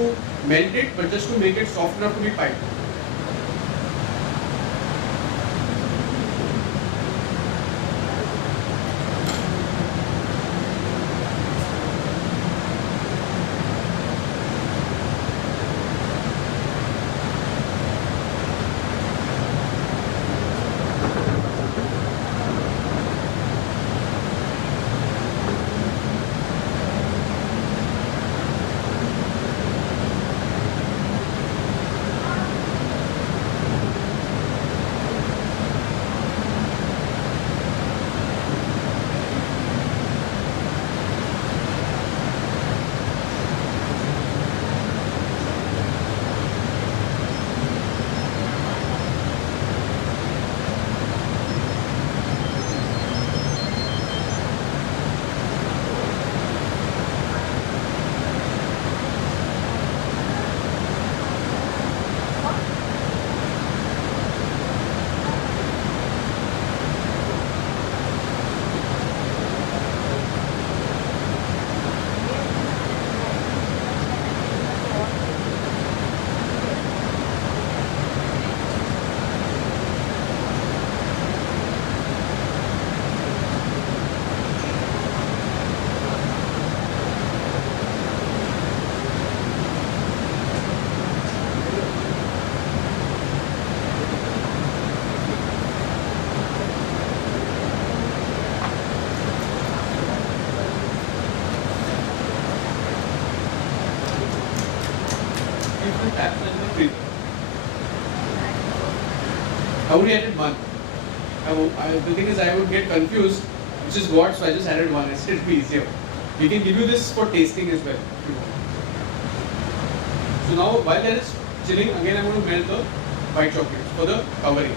to melt it, but just to make it soft enough to be piped. I only added one. The thing is, I would get confused, which is what, so I just added one. It's still be easier. We can give you this for tasting as well, if you want. So now, while that is chilling, again I'm going to melt the white chocolate for the covering.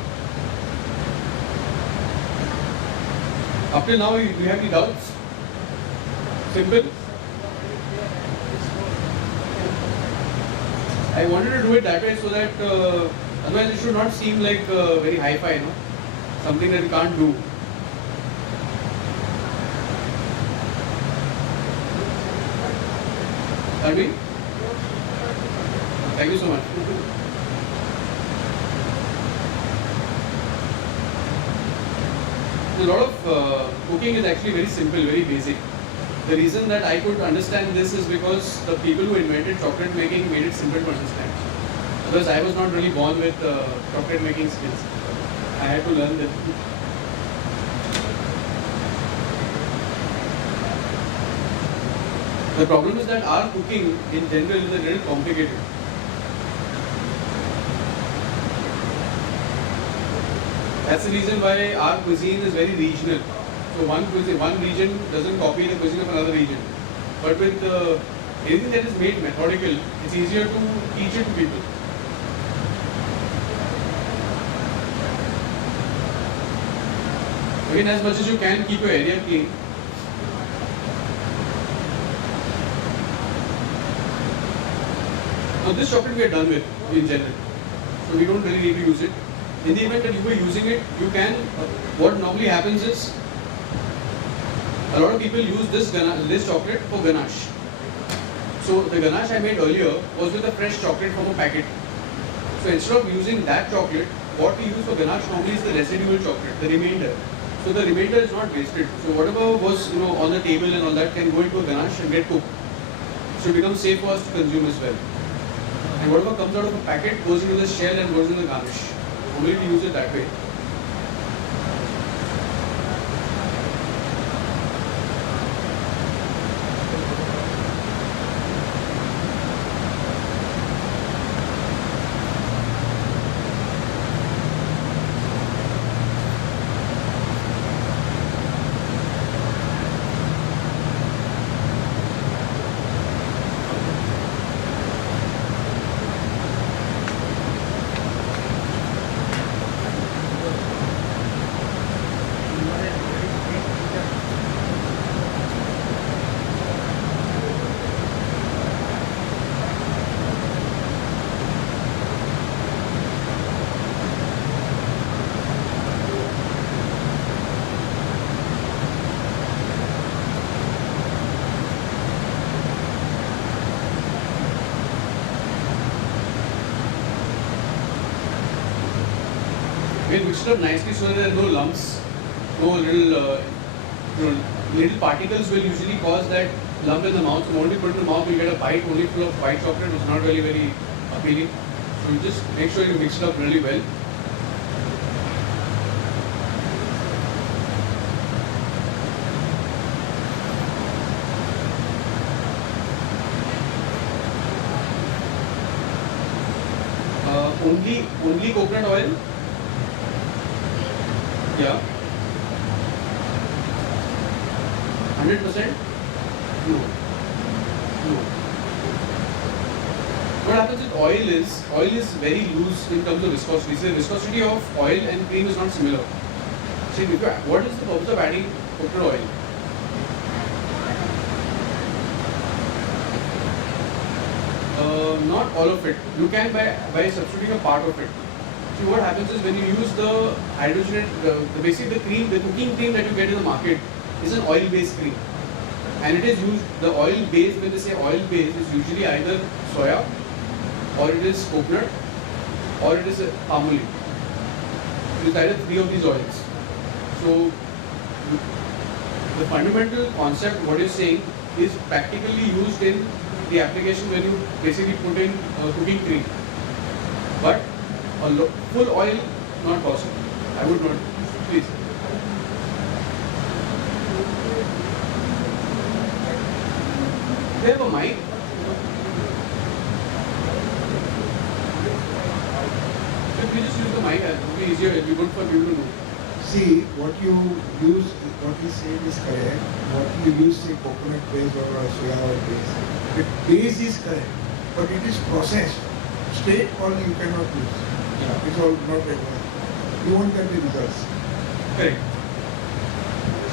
Up till now, do you have any doubts? Simple. I wanted to do it that way so that otherwise it should not seem like very hi-fi, no? Something that you can't do. Arvind? Thank you so much. A lot of cooking is actually very simple, very basic. The reason that I could understand this is because the people who invented chocolate making made it simple to understand. Because I was not really born with chocolate making skills. I had to learn that. The problem is that our cooking in general is a little complicated. That's the reason why our cuisine is very regional. So one region doesn't copy the cuisine of another region. But with anything that is made methodical, it's easier to teach it to people. Again, as much as you can, keep your area clean. Now this chocolate we are done with in general. So we don't really need to use it. In the event that you were using it, you can, what normally happens is, a lot of people use this chocolate for ganache. So the ganache I made earlier was with a fresh chocolate from a packet. So instead of using that chocolate, what we use for ganache normally is the residual chocolate, the remainder. So the remainder is not wasted. So whatever was on the table and all that can go into a ganache and get cooked. So it becomes safe for us to consume as well. And whatever comes out of a packet goes into the shell and goes into the garnish. Only to use it that way. Again, mix it up nicely so that there are no lumps, no little, little particles will usually cause that lump in the mouth. So only put it in the mouth, you get a bite only full of white chocolate, which is not really very appealing. So you just make sure you mix it up really well. Only coconut oil. Yeah. 100%? No. What happens with oil is very loose in terms of viscosity. So the viscosity of oil and cream is not similar. So what is the purpose of adding coconut oil? Not all of it. You can by substituting a part of it. See what happens is when you use the hydrogenate, basically the cream, the cooking cream that you get in the market is an oil-based cream, and it is used. The oil-based, when they say oil-based, is usually either soya, or it is coconut, or it is palm olive. It's either three of these oils. So the fundamental concept, what you're saying, is practically used in the application when you basically put in cooking cream, but full oil not possible. I would not. Please. They have a mic. If we just use the mic, it would be easier. It would be good for people to know. See, what you use, what you say is correct. What you use, say coconut base or soya oil base. The base is correct, but it is processed. Straight oil you cannot use. Yeah. It's all not regular. You won't get the results. Correct.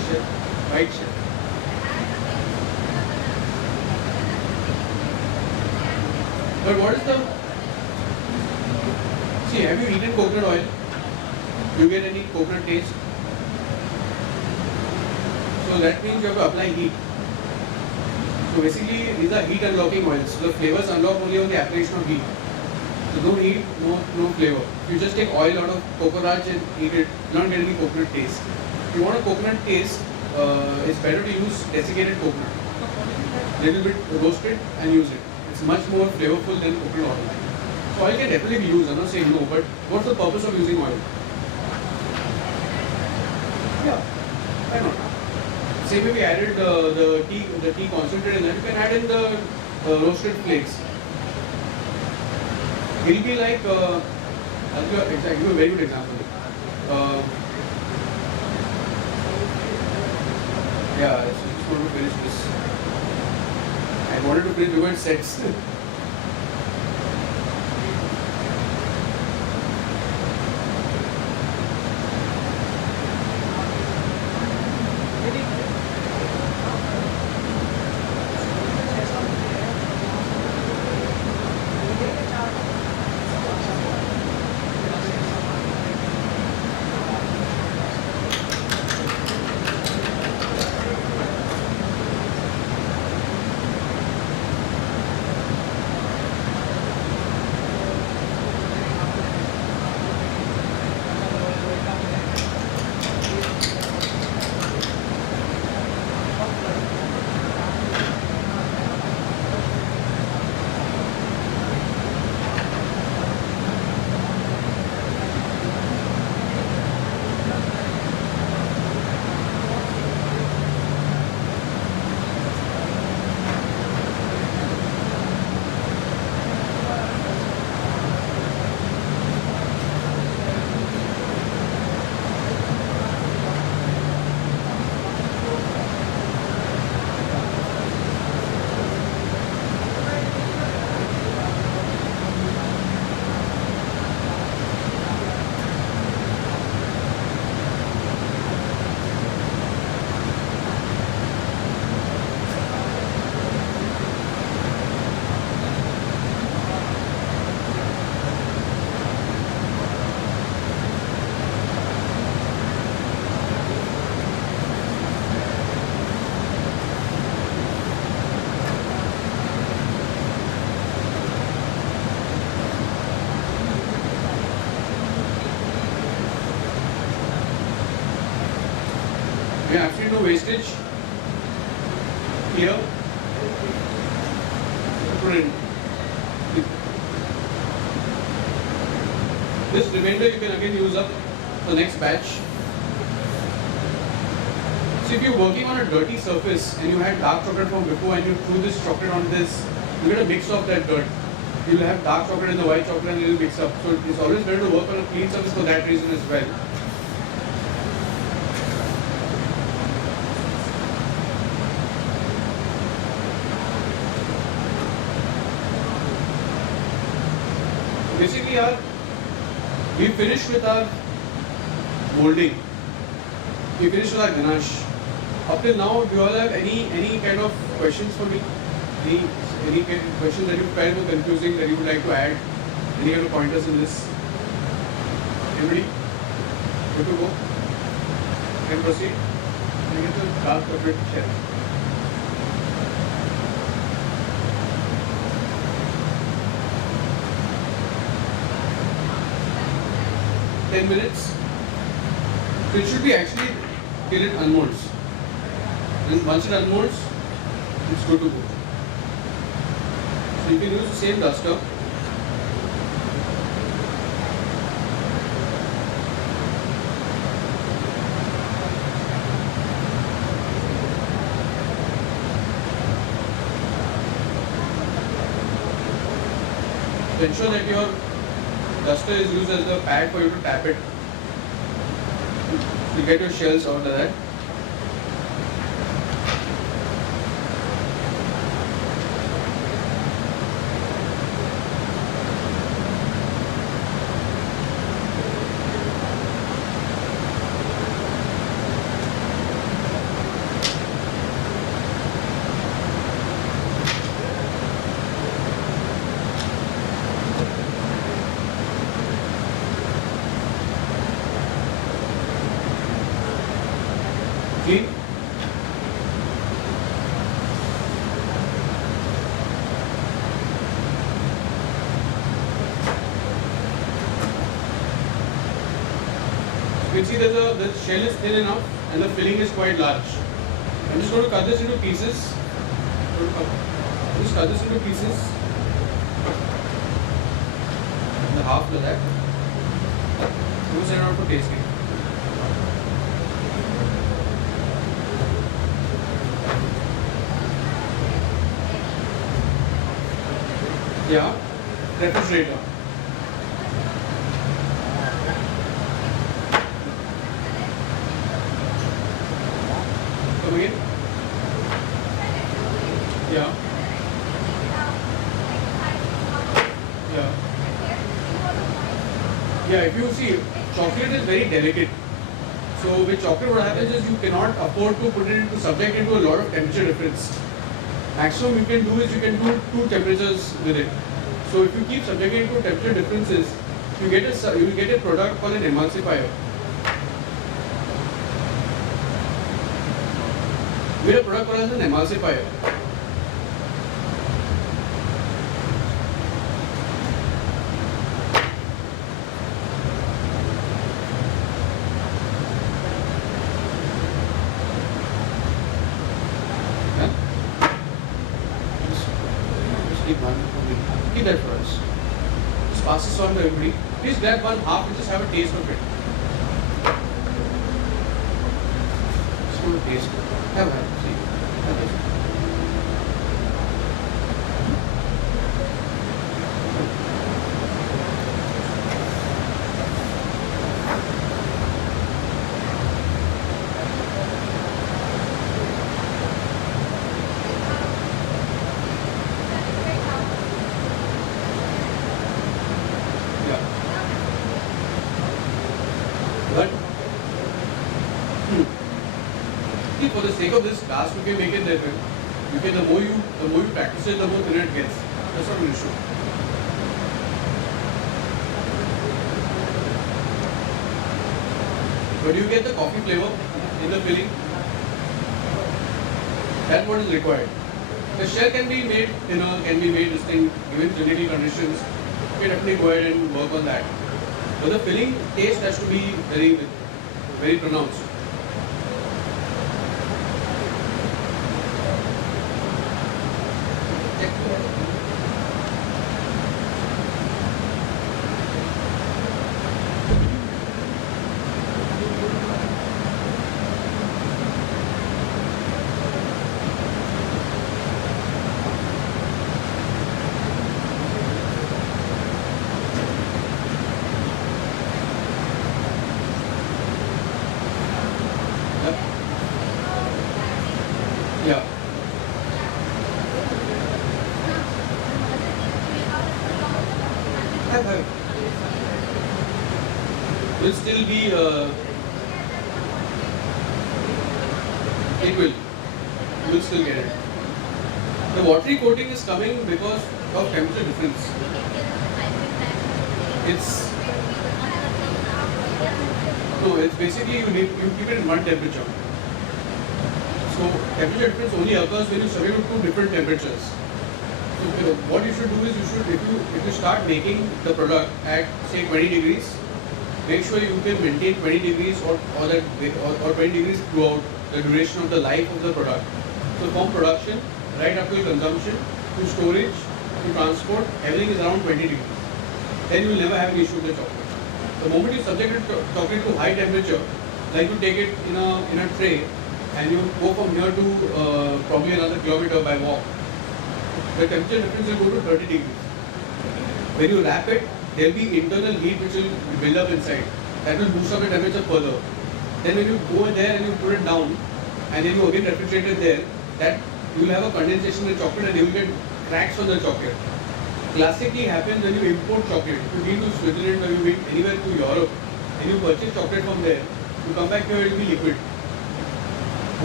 Chef. Right, chef. But what is the... See, have you eaten coconut oil? Do you get any coconut taste? So that means you have to apply heat. So basically, these are heat unlocking oils. So the flavors unlock only on the application of heat. So no heat, no flavor. If you just take oil out of coconut and eat it, you don't get any coconut taste. If you want a coconut taste, it's better to use desiccated coconut. Little bit roasted and use it. It's much more flavorful than coconut oil. So oil can definitely be used. I'm not saying no, but what's the purpose of using oil? Yeah, why not? Same way we added the tea concentrate in there, you can add in the roasted flakes. It will be like, I'll give you a very good example. Yeah, I just want to finish this. I wanted to finish before it sets. wastage here. Put it in. This remainder you can again use up for next batch. So if you're working on a dirty surface and you had dark chocolate from before and you threw this chocolate on this, you get a mix of that dirt. You'll have dark chocolate and the white chocolate and it will mix up. So it's always better to work on a clean surface for that reason as well. Basically, we finished with our molding. We finished with our ganache. Up till now, do you all have any kind of questions for me? Any kind of questions that you felt were confusing that you would like to add? Any kind of pointers in this? Everybody? Good to go? Can proceed? Can I get the dark chocolate share? Ten minutes. So it should be actually till it unmolds. And once it unmolds, it's good to go. So you can use the same duster. So ensure that your duster is used as a pad for you to tap it. You get your shells out of that. See? You can see that the shell is thin enough and the filling is quite large. I'm just going to cut this into pieces. Just cut this into pieces. The half of that. We'll send it out for tasting. Yeah, refrigerator. Come again? Yeah. Yeah. Yeah, if you see, chocolate is very delicate. So with chocolate what happens is you cannot afford to put it subject into a lot of temperature difference. Maximum you can do is you can do 2 temperatures with it. So if you keep subjecting it to temperature differences, you will get a product called an emulsifier. We have a product called as an emulsifier. Keep that for us. Just pass this on to everybody. Please grab one half and just have a taste of it. Just want to taste it. Have a see. Have a taste. But for the sake of this class, we can make it that way. The more you practice it, the more thinner it gets. That's not an issue. But you get the coffee flavor in the filling. That's what is required. The shell can be made thinner, can be made distinct, given clinical conditions. You can definitely go ahead and work on that. But the filling taste has to be very, very pronounced. Have. Will still be, it will. You will still get it. The watery coating is coming because of temperature difference. It's basically you keep it in one temperature. So temperature difference only occurs when you subject it to different temperatures. So what you should do is if you start making the product at say 20 degrees, make sure you can maintain 20 degrees or 20 degrees throughout the duration of the life of the product. So from production right up to consumption to storage to transport, everything is around 20 degrees. Then you will never have an issue with the chocolate. The moment you subject chocolate to high temperature, like you take it in a tray and you go from here to probably another kilometer by walk, the temperature difference will go to 30 degrees. When you wrap it, there will be internal heat which will build up inside. That will boost up the temperature further. Then when you go there and you put it down, and then you again refrigerate it there, that you will have a condensation in the chocolate and you will get cracks on the chocolate. Classically happens when you import chocolate. If you've been to Switzerland or you've been anywhere to Europe and you purchase chocolate from there, you come back here, it will be liquid.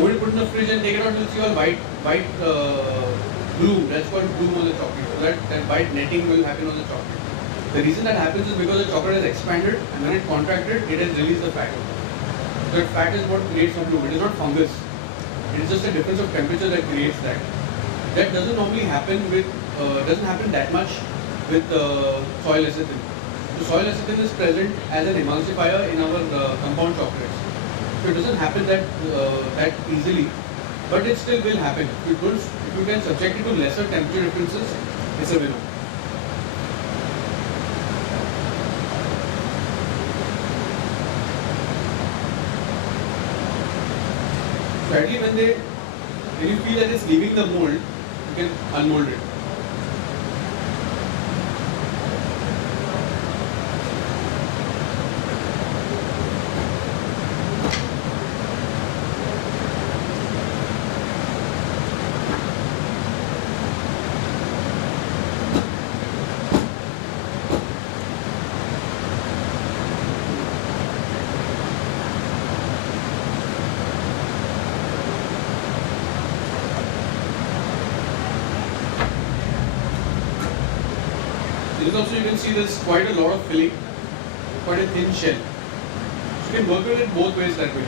When you put it in the fridge and take it out, you'll see all white bloom. That's called bloom on the chocolate. So that white netting will happen on the chocolate. The reason that happens is because the chocolate has expanded and when it contracted, it has released the fat. So that fat is what creates the bloom. It is not fungus. It is just a difference of temperature that creates that. That doesn't normally happen doesn't happen that much with soy lecithin. So soy lecithin is present as an emulsifier in our compound chocolates. So it doesn't happen that easily, but it still will happen. If you can subject it to lesser temperature differences, it's a winner. So ideally when you feel that it's leaving the mold, you can unmold it. This also you can see there's quite a lot of filling, quite a thin shell. So you can work with it both ways that way.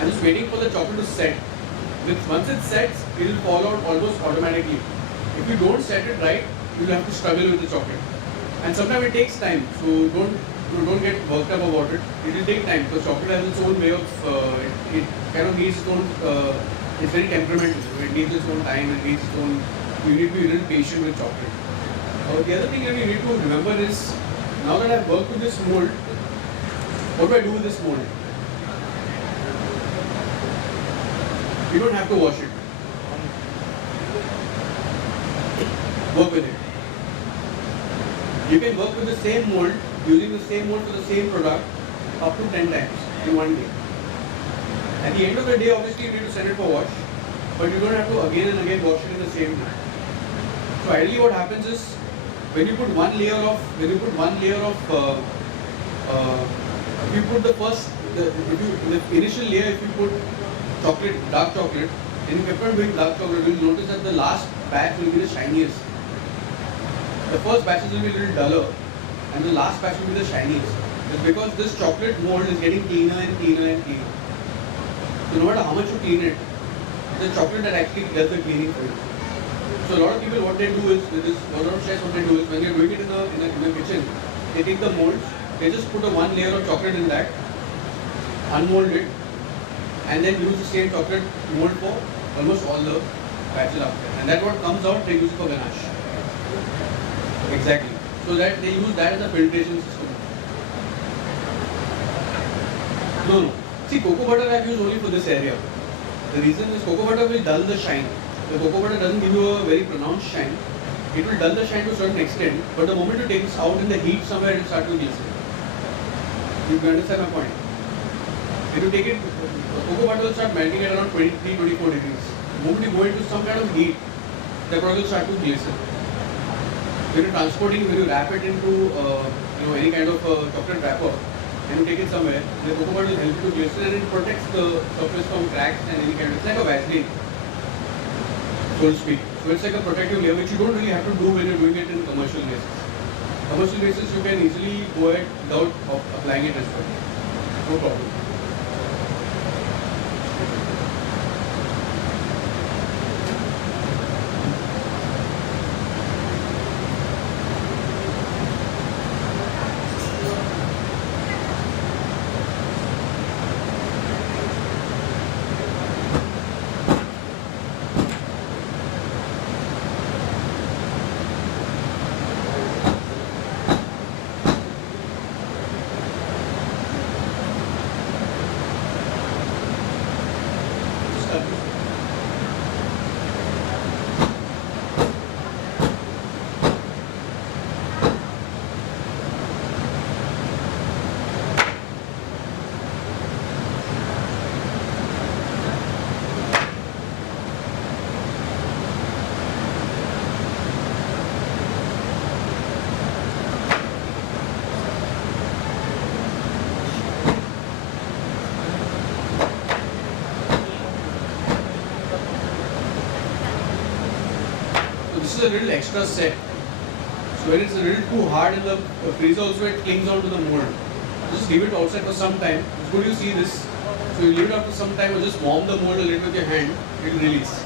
I'm just waiting for the chocolate to set. Once it sets, it will fall out almost automatically. If you don't set it right, you will have to struggle with the chocolate. And sometimes it takes time, so don't get worked up about it. It will take time because chocolate has its own way of, it kind of needs its own, it's very temperamental. It needs its own time, it needs its own, you need to be really patient with chocolate. The other thing that you need to remember is, now that I've worked with this mold, what do I do with this mold? You don't have to wash it. Work with it. You can work with the same mold, using the same mold for the same product up to 10 times in one day. At the end of the day, obviously you need to send it for wash, but you don't have to again and again wash it in the same time. So ideally what happens is, when you put one layer of, if you put the initial layer, if you put chocolate, dark chocolate, and you kept on doing dark chocolate, you will notice that the last batch will be the shiniest. The first batches will be a little duller, and the last batch will be the shiniest. It's because this chocolate mold is getting cleaner and cleaner and cleaner. So no matter how much you clean it, it's the chocolate that actually does the cleaning for you. So a lot of people, what they do is, a lot of chefs, what they do is, when they're doing it in the kitchen, they take the molds, they just put one layer of chocolate in that, unmold it, and then use the same chocolate mold for almost all the batches after. And that's what comes out, they use it for ganache. Exactly. So that they use that as a filtration system. No. See, cocoa butter I have used only for this area. The reason is cocoa butter will dull the shine. The cocoa butter doesn't give you a very pronounced shine. it will dull the shine to a certain extent, but the moment you take this out in the heat somewhere, it will start to glisten. You understand my point? If you take it, cocoa butter will start melting at around 23-24 degrees. The moment you go into some kind of heat, the product will start to glisten. When you're transporting, when you wrap it into any kind of chocolate wrapper, and you take it somewhere, the cocoa butter will help you to glisten and it protects the surface from cracks and any kind of, it's like a Vaseline, so to speak. So it's like a protective layer which you don't really have to do when you're doing it in commercial basis. Commercial basis you can easily go ahead without applying it as well. No problem. This is a little extra set. So when it's a little too hard in the freezer also it clings onto the mold. Just leave it outside for some time. It's good you see this. So you leave it out for some time or just warm the mold a little with your hand, it will release.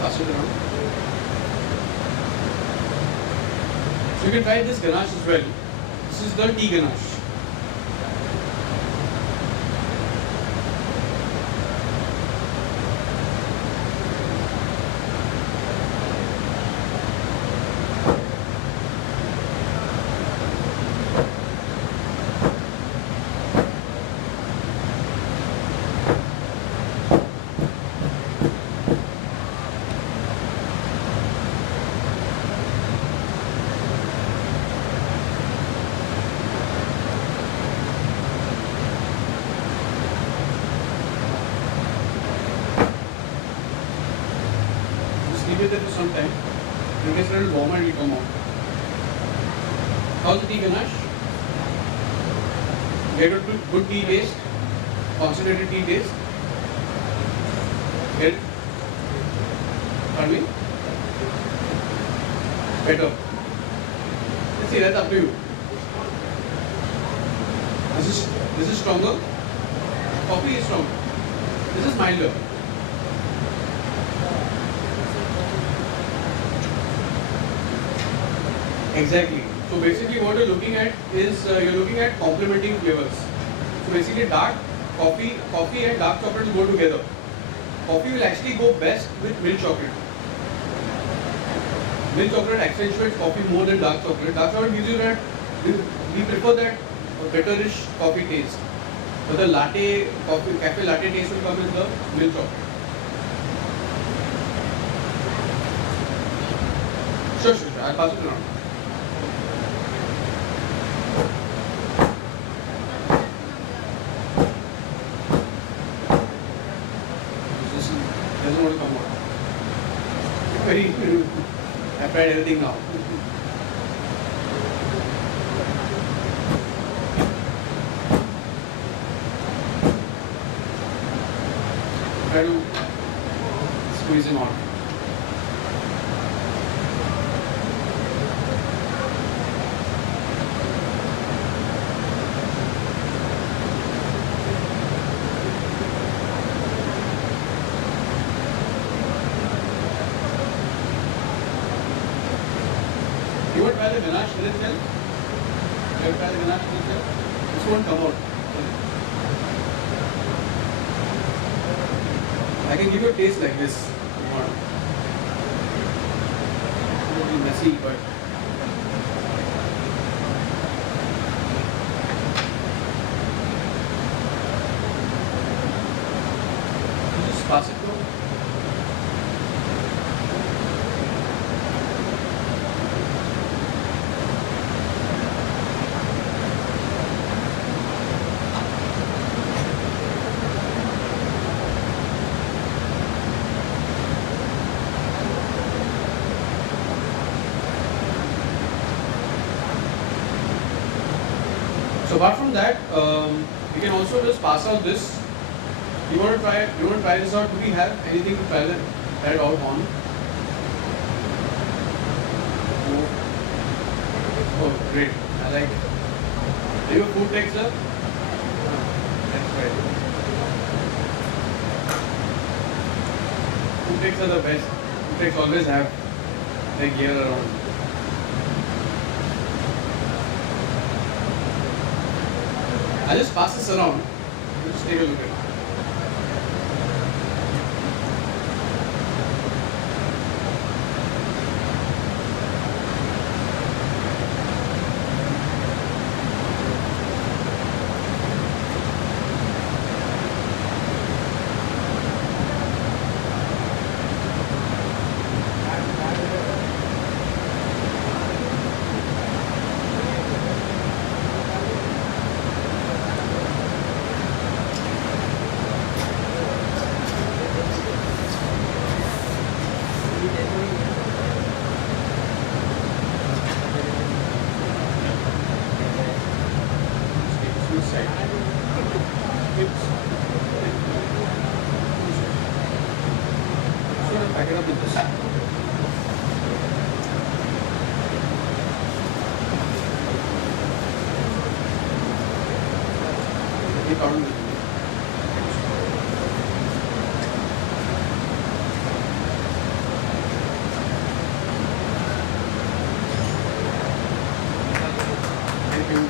Pass it around. So you can try this ganache as well. This is the tea ganache. Leave it there for some time. When it gets a little warmer, it will come out. How's the tea ganache? Get a good tea taste, concentrated tea taste. Get it? Pardon me? Better. Let's see, that's up to you. This is stronger. Coffee is stronger. This is milder. Exactly. So basically what you're looking at is you're looking at complementing flavors. So basically coffee and dark chocolate will go together. Coffee will actually go best with milk chocolate. Milk chocolate accentuates coffee more than dark chocolate. Dark chocolate gives you that, we prefer that bitterish coffee taste. But the cafe latte taste will come with the milk chocolate. Sure. I'll pass it around. Doesn't want to come out. I've tried everything now. try to squeeze him out. You want to try the ganache with it, Kel? You want to try the ganache with it, Kel? This won't come out. I can give you a taste like this if you want. It's a little messy, but you just pass it through. So apart from that, you can also just pass out this. You want to try this out? Do we have anything to try it out on? Oh, great! I like it. Do you have food techs, sir? That's right. Food techs are the best. Food techs always have their gear around. I'll just pass this around. Just take a look at it. Pack it up with this. Keep on with it. Thank you.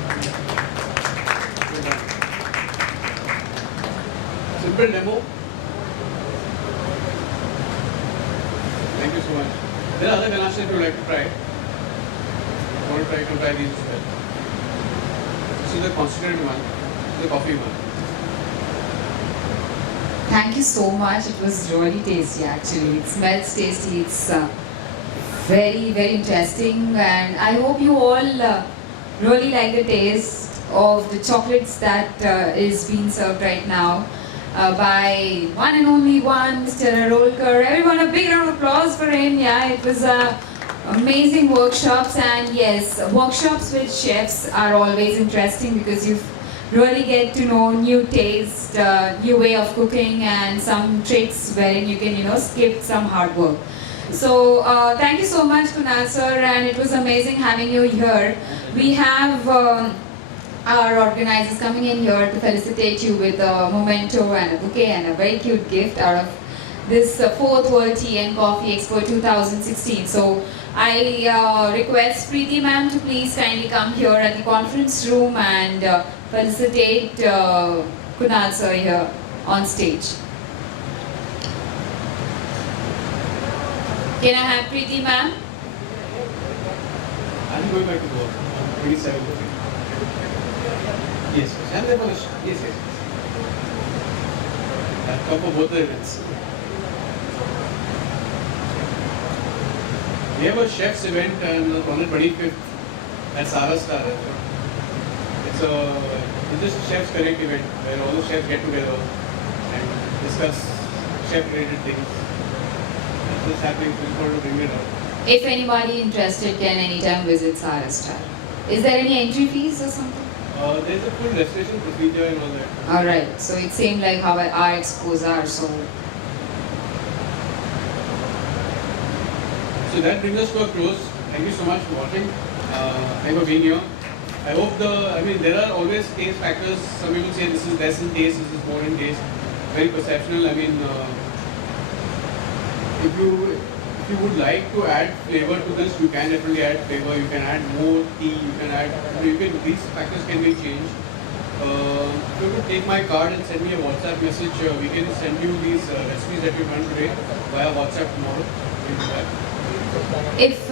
Well done. Simple demo. Thank you so much. There are other ganaches if you would like to try. I want to try these as well. This is the concentrated one, this is the coffee one. Thank you so much. It was really tasty actually. It smells tasty. It's very, very interesting. And I hope you all really like the taste of the chocolates that is being served right now. By one and only one, Mr. Arolkar. Everyone, a big round of applause for him. Yeah, it was amazing workshops, and yes, workshops with chefs are always interesting because you really get to know new taste, new way of cooking, and some tricks wherein you can skip some hard work. So thank you so much, Kunal sir, and it was amazing having you here. We have our organizers coming in here to felicitate you with a memento and a bouquet and a very cute gift out of this 4th World Tea and Coffee Expo 2016. So I request Preeti ma'am to please kindly come here at the conference room and felicitate Kunal sir here on stage. Can I have Preeti ma'am? I'm going back to work. 27. Yes, and there was yes. I'll come for both the events. We have a chef's event on the 25th at Sarah Star. It's just a chef's connect event where all the chefs get together and discuss chef-related things. It's just happening. We just want to bring it up. If anybody interested can anytime visit Sarah Star. Is there any entry fees or something? There's a full registration procedure and all that. Alright, so it seemed like how our expos are, so So that brings us to a close. Thank you so much for watching. Thank you for being here. I hope there are always taste factors. Some people say this is less in taste, this is more in taste. Very perceptional. If you would like to add flavor to this, you can definitely add flavor. You can add more tea. These factors can be changed. If you could take my card and send me a WhatsApp message, we can send you these recipes that we've done today via WhatsApp tomorrow. We'll do that. If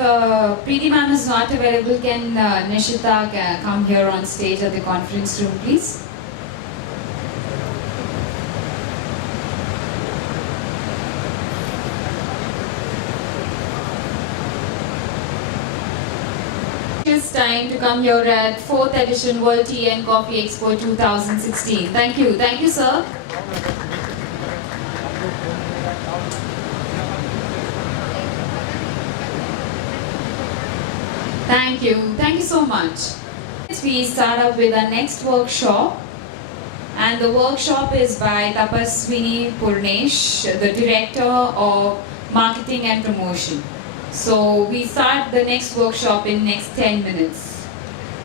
Preeti ma'am is not available, can Nishita come here on stage at the conference room, please? It's time to come here at 4th edition World Tea and Coffee Expo 2016. Thank you. Thank you, sir. Thank you so much. We start up with our next workshop, and the workshop is by Tapaswini Purnesh, the Director of Marketing and Promotion. So we start the next workshop in next 10 minutes.